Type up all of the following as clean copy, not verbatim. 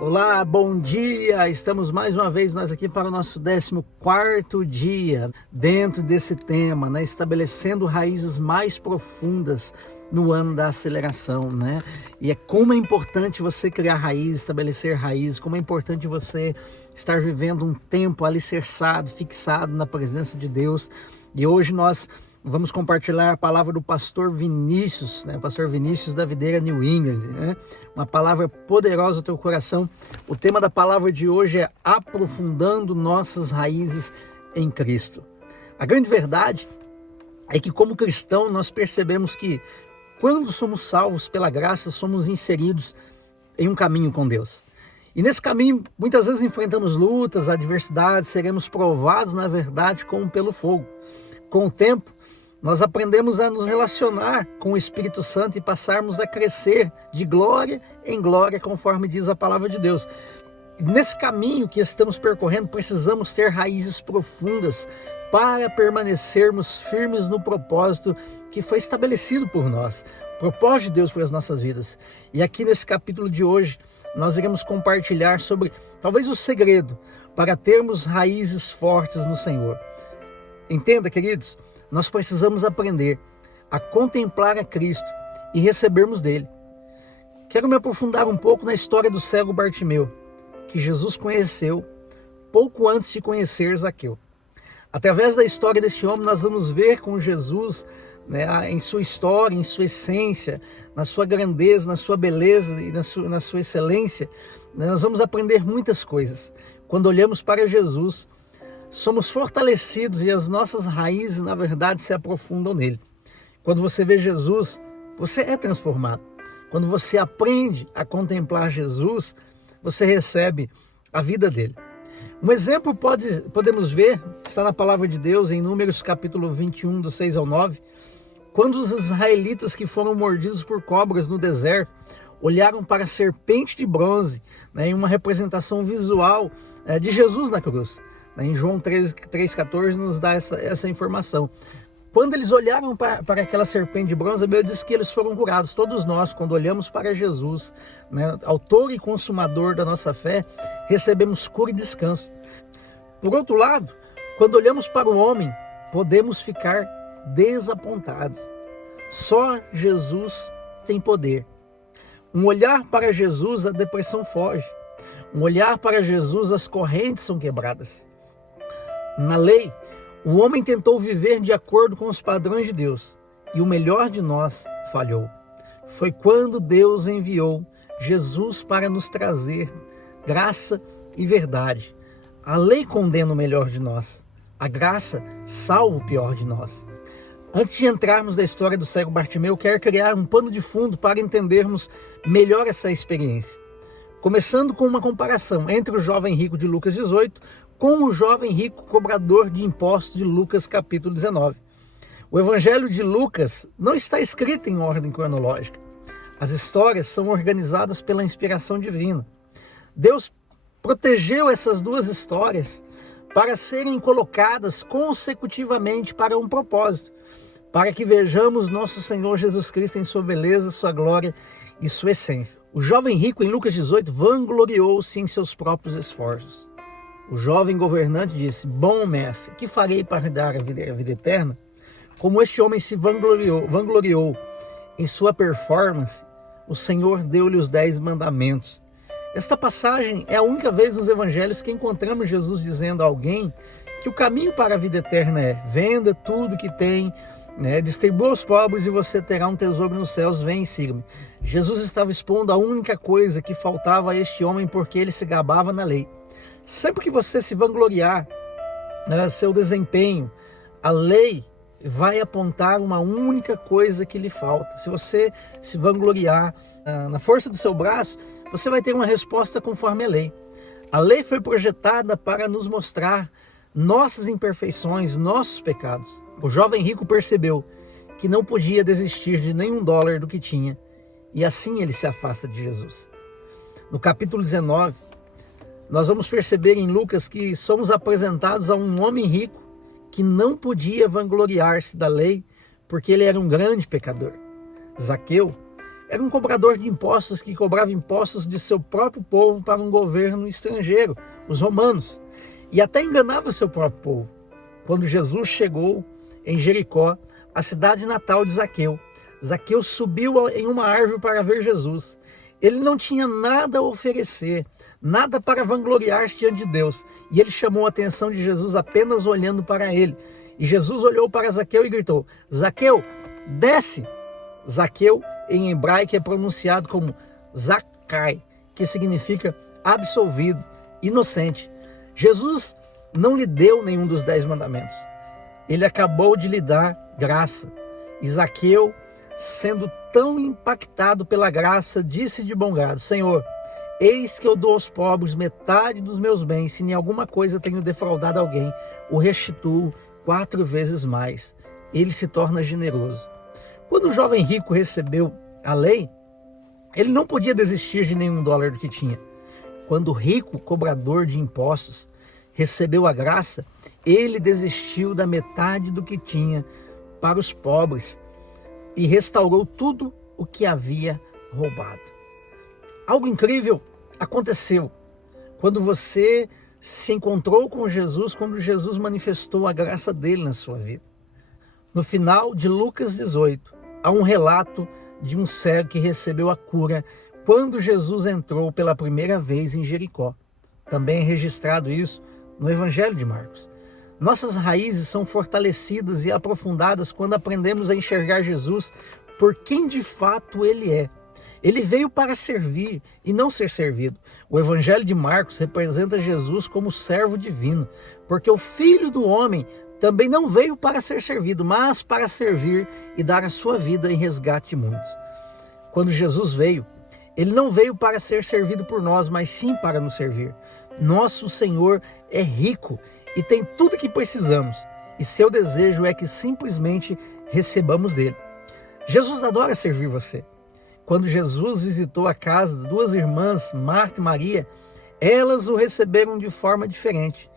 Olá, bom dia! Estamos mais uma vez nós aqui para o nosso 14º dia dentro desse tema, né? Estabelecendo raízes mais profundas no ano da aceleração, né? E como é importante você criar raízes, estabelecer raízes, como é importante você estar vivendo um tempo alicerçado, fixado na presença de Deus. E hoje nós vamos compartilhar a palavra do pastor Vinícius, né? Pastor Vinícius da Videira New England, né? Uma palavra poderosa ao teu coração. O tema da palavra de hoje é aprofundando nossas raízes em Cristo. A grande verdade é que como cristão nós percebemos que quando somos salvos pela graça, somos inseridos em um caminho com Deus. E nesse caminho, muitas vezes enfrentamos lutas, adversidades, seremos provados na verdade como pelo fogo. Com o tempo, nós aprendemos a nos relacionar com o Espírito Santo e passarmos a crescer de glória em glória, conforme diz a palavra de Deus. Nesse caminho que estamos percorrendo, precisamos ter raízes profundas para permanecermos firmes no propósito que foi estabelecido por nós, o propósito de Deus para as nossas vidas. E aqui nesse capítulo de hoje, nós iremos compartilhar sobre talvez o segredo para termos raízes fortes no Senhor. Entenda, queridos, nós precisamos aprender a contemplar a Cristo e recebermos dele. Quero me aprofundar um pouco na história do cego Bartimeu, que Jesus conheceu pouco antes de conhecer Zaqueu. Através da história deste homem, nós vamos ver com Jesus, né, em sua história, em sua essência, na sua grandeza, na sua beleza e na sua excelência, né, nós vamos aprender muitas coisas. Quando olhamos para Jesus, somos fortalecidos e as nossas raízes, na verdade, se aprofundam nele. Quando você vê Jesus, você é transformado. Quando você aprende a contemplar Jesus, você recebe a vida dele. Um exemplo podemos ver, está na palavra de Deus, em Números capítulo 21, do 6 ao 9, quando os israelitas que foram mordidos por cobras no deserto, olharam para a serpente de bronze, né, em uma representação visual de Jesus na cruz. Em João 3,14 nos dá essa informação. Quando eles olharam para aquela serpente de bronze, a Bíblia diz que eles foram curados. Todos nós, quando olhamos para Jesus, né, autor e consumador da nossa fé, recebemos cura e descanso. Por outro lado, quando olhamos para o homem, podemos ficar desapontados. Só Jesus tem poder. Um olhar para Jesus, a depressão foge. Um olhar para Jesus, as correntes são quebradas. Na lei, o homem tentou viver de acordo com os padrões de Deus e o melhor de nós falhou. Foi quando Deus enviou Jesus para nos trazer graça e verdade. A lei condena o melhor de nós, a graça salva o pior de nós. Antes de entrarmos na história do cego Bartimeu, quero criar um pano de fundo para entendermos melhor essa experiência. Começando com uma comparação entre o jovem rico de Lucas 18 com o jovem rico cobrador de impostos de Lucas capítulo 19. O evangelho de Lucas não está escrito em ordem cronológica. As histórias são organizadas pela inspiração divina. Deus protegeu essas duas histórias para serem colocadas consecutivamente para um propósito, para que vejamos nosso Senhor Jesus Cristo em sua beleza, sua glória e sua essência. O jovem rico em Lucas 18 vangloriou-se em seus próprios esforços. O jovem governante disse: bom mestre, que farei para dar a vida eterna? Como este homem se vangloriou em sua performance, o Senhor deu-lhe os 10 mandamentos. Esta passagem é a única vez nos evangelhos que encontramos Jesus dizendo a alguém que o caminho para a vida eterna é: venda tudo que tem, né, distribua aos pobres e você terá um tesouro nos céus, vem e siga-me. Jesus estava expondo a única coisa que faltava a este homem porque ele se gabava na lei. Sempre que você se vangloriar, seu desempenho, a lei vai apontar uma única coisa que lhe falta. Se você se vangloriar na força do seu braço, você vai ter uma resposta conforme a lei. A lei foi projetada para nos mostrar nossas imperfeições, nossos pecados. O jovem rico percebeu que não podia desistir de nenhum dólar do que tinha, e assim ele se afasta de Jesus. No capítulo 19, nós vamos perceber em Lucas que somos apresentados a um homem rico que não podia vangloriar-se da lei porque ele era um grande pecador. Zaqueu Era um cobrador de impostos que cobrava impostos de seu próprio povo para um governo estrangeiro, os romanos, e até enganava seu próprio povo. Quando Jesus chegou em Jericó, a cidade natal de Zaqueu, Zaqueu subiu em uma árvore para ver Jesus. Ele não tinha nada a oferecer, nada para vangloriar-se diante de Deus. E ele chamou a atenção de Jesus apenas olhando para ele. E Jesus olhou para Zaqueu e gritou: Zaqueu, desce! Zaqueu, em hebraico, é pronunciado como Zakai, que significa absolvido, inocente. Jesus não lhe deu nenhum dos 10 mandamentos. Ele acabou de lhe dar graça. E Zaqueu, sendo tão impactado pela graça, disse de bom grado: Senhor, eis que eu dou aos pobres metade dos meus bens. Se em alguma coisa tenho defraudado alguém, o restituo 4 vezes mais. Ele se torna generoso. Quando o jovem rico recebeu a lei, ele não podia desistir de nenhum dólar do que tinha. Quando o rico cobrador de impostos recebeu a graça, ele desistiu da metade do que tinha para os pobres e restaurou tudo o que havia roubado. Algo incrível aconteceu quando você se encontrou com Jesus, quando Jesus manifestou a graça dele na sua vida. No final de Lucas 18, há um relato de um cego que recebeu a cura quando Jesus entrou pela primeira vez em Jericó. Também é registrado isso no Evangelho de Marcos. Nossas raízes são fortalecidas e aprofundadas quando aprendemos a enxergar Jesus por quem de fato ele é. Ele veio para servir e não ser servido. O Evangelho de Marcos representa Jesus como servo divino, porque o Filho do Homem também não veio para ser servido, mas para servir e dar a sua vida em resgate de muitos. Quando Jesus veio, ele não veio para ser servido por nós, mas sim para nos servir. Nosso Senhor é rico e tem tudo o que precisamos, e seu desejo é que simplesmente recebamos dele. Jesus adora servir você. Quando Jesus visitou a casa de 2 irmãs, Marta e Maria, elas o receberam de forma diferente.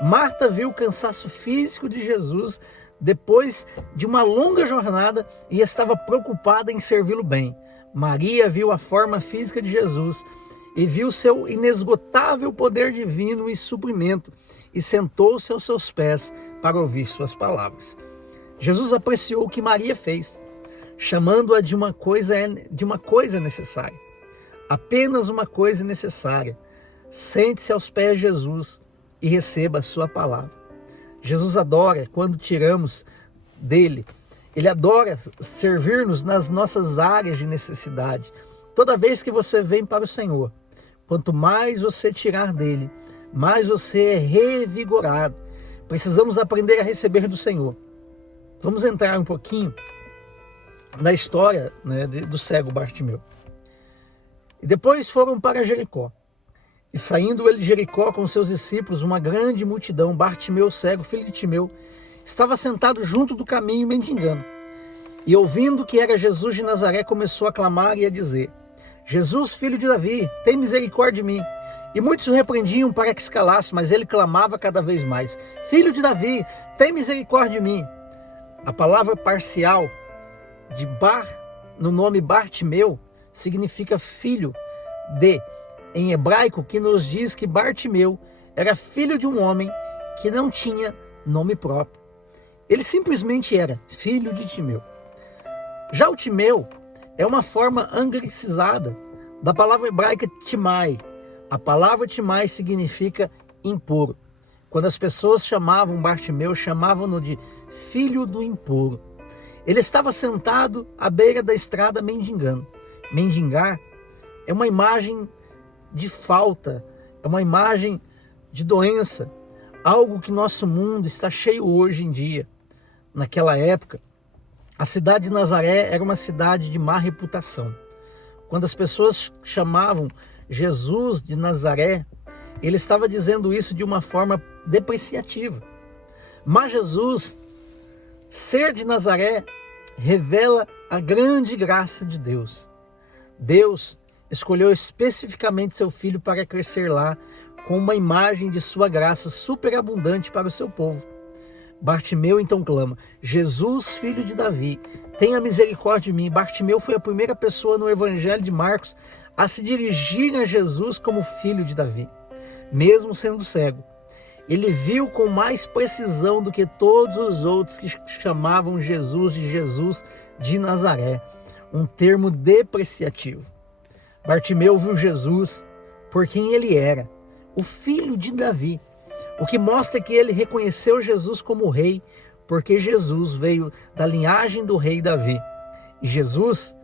Marta viu o cansaço físico de Jesus depois de uma longa jornada e estava preocupada em servi-lo bem. Maria viu a forma física de Jesus e viu seu inesgotável poder divino e suprimento e sentou-se aos seus pés para ouvir suas palavras. Jesus apreciou o que Maria fez, chamando-a de uma coisa necessária. Apenas uma coisa necessária. Sente-se aos pés de Jesus e receba a sua palavra. Jesus adora quando tiramos dele. Ele adora servir-nos nas nossas áreas de necessidade. Toda vez que você vem para o Senhor, quanto mais você tirar dele, mais você é revigorado. Precisamos aprender a receber do Senhor. Vamos entrar um pouquinho na história, do cego Bartimeu. E depois foram para Jericó. E saindo ele de Jericó com seus discípulos, uma grande multidão, Bartimeu, cego, filho de Timeu, estava sentado junto do caminho mendigando. E ouvindo que era Jesus de Nazaré, começou a clamar e a dizer: Jesus, filho de Davi, tem misericórdia de mim. E muitos o repreendiam para que se calasse, mas ele clamava cada vez mais: Filho de Davi, tem misericórdia de mim. A palavra parcial de no nome Bartimeu significa filho de, em hebraico, que nos diz que Bartimeu era filho de um homem que não tinha nome próprio. Ele simplesmente era filho de Timeu. Já o Timeu é uma forma anglicizada da palavra hebraica Timai. A palavra Timai significa impuro. Quando as pessoas chamavam Bartimeu, chamavam-no de filho do impuro. Ele estava sentado à beira da estrada mendigando. Mendigar é uma imagem de falta, é uma imagem de doença, algo que nosso mundo está cheio hoje em dia. Naquela época, a cidade de Nazaré era uma cidade de má reputação. Quando as pessoas chamavam Jesus de Nazaré, ele estava dizendo isso de uma forma depreciativa. Mas Jesus, ser de Nazaré, revela a grande graça de Deus. Deus escolheu especificamente seu filho para crescer lá com uma imagem de sua graça superabundante para o seu povo. Bartimeu então clama: Jesus, filho de Davi, tenha misericórdia de mim. Bartimeu foi a primeira pessoa no Evangelho de Marcos a se dirigir a Jesus como filho de Davi. Mesmo sendo cego, ele viu com mais precisão do que todos os outros que chamavam Jesus de Nazaré, um termo depreciativo. Bartimeu viu Jesus por quem ele era, o filho de Davi, o que mostra que ele reconheceu Jesus como rei, porque Jesus veio da linhagem do rei Davi. E Jesus,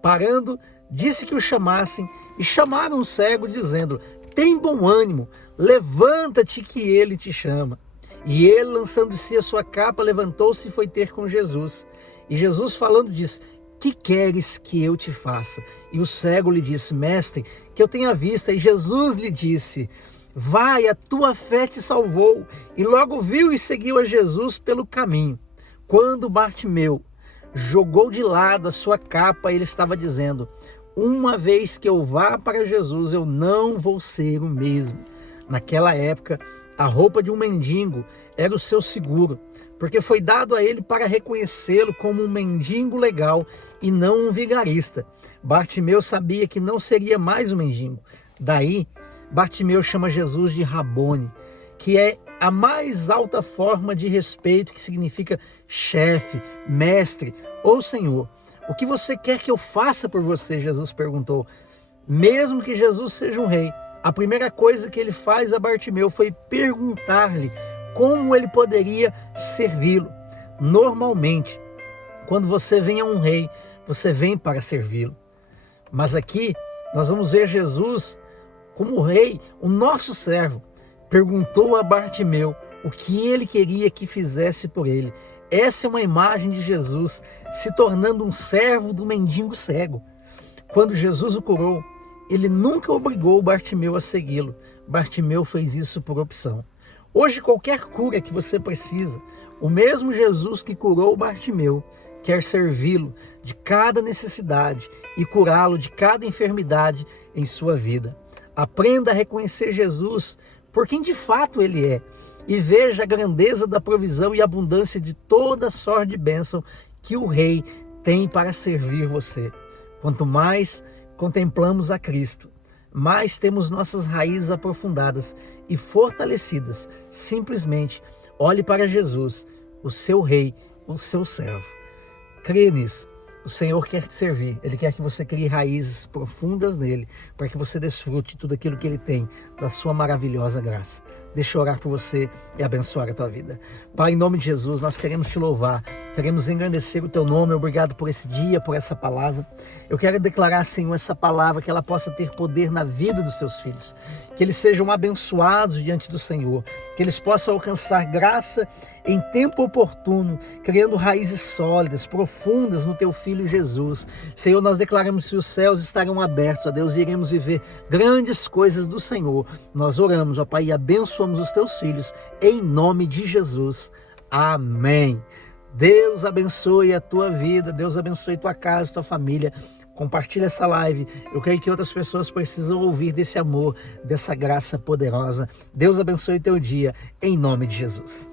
parando, disse que o chamassem, e chamaram o cego, dizendo: tem bom ânimo, levanta-te que ele te chama. E ele, lançando de si a sua capa, levantou-se e foi ter com Jesus. E Jesus, falando, disse: que queres que eu te faça? E o cego lhe disse: mestre, que eu tenha vista. E Jesus lhe disse: vai, a tua fé te salvou. E logo viu e seguiu a Jesus pelo caminho. Quando Bartimeu jogou de lado a sua capa, ele estava dizendo: uma vez que eu vá para Jesus, eu não vou ser o mesmo. Naquela época, a roupa de um mendigo era o seu seguro, porque foi dado a ele para reconhecê-lo como um mendigo legal e não um vigarista. Bartimeu sabia que não seria mais um mendigo. Daí, Bartimeu chama Jesus de Rabone, que é a mais alta forma de respeito, que significa chefe, mestre ou senhor. O que você quer que eu faça por você? Jesus perguntou. Mesmo que Jesus seja um rei, a primeira coisa que ele faz a Bartimeu foi perguntar-lhe como ele poderia servi-lo. Normalmente, quando você vem a um rei, você vem para servi-lo. Mas aqui nós vamos ver Jesus como o rei, o nosso servo, perguntou a Bartimeu o que ele queria que fizesse por ele. Essa é uma imagem de Jesus se tornando um servo do mendigo cego. Quando Jesus o curou, ele nunca obrigou Bartimeu a segui-lo. Bartimeu fez isso por opção. Hoje, qualquer cura que você precisa, o mesmo Jesus que curou Bartimeu quer servi-lo de cada necessidade e curá-lo de cada enfermidade em sua vida. Aprenda a reconhecer Jesus por quem de fato ele é e veja a grandeza da provisão e abundância de toda sorte de bênção que o Rei tem para servir você. Quanto mais contemplamos a Cristo, mais temos nossas raízes aprofundadas e fortalecidas. Simplesmente olhe para Jesus, o seu Rei, o seu servo. Creia nisso. O Senhor quer te servir. Ele quer que você crie raízes profundas nele, para que você desfrute tudo aquilo que ele tem, da sua maravilhosa graça. Deixa eu orar por você e abençoar a tua vida. Pai, em nome de Jesus, nós queremos te louvar, queremos engrandecer o teu nome. Obrigado por esse dia, por essa palavra. Eu quero declarar, Senhor, essa palavra, que ela possa ter poder na vida dos teus filhos, que eles sejam abençoados diante do Senhor, que eles possam alcançar graça em tempo oportuno, criando raízes sólidas, profundas no teu Filho Jesus. Senhor, nós declaramos que os céus estarão abertos, ó Deus, e iremos viver grandes coisas do Senhor. Nós oramos, ó Pai, e abençoamos os teus filhos, em nome de Jesus. Amém. Deus abençoe a tua vida, Deus abençoe tua casa, tua família. Compartilha essa live. Eu creio que outras pessoas precisam ouvir desse amor, dessa graça poderosa. Deus abençoe teu dia, em nome de Jesus.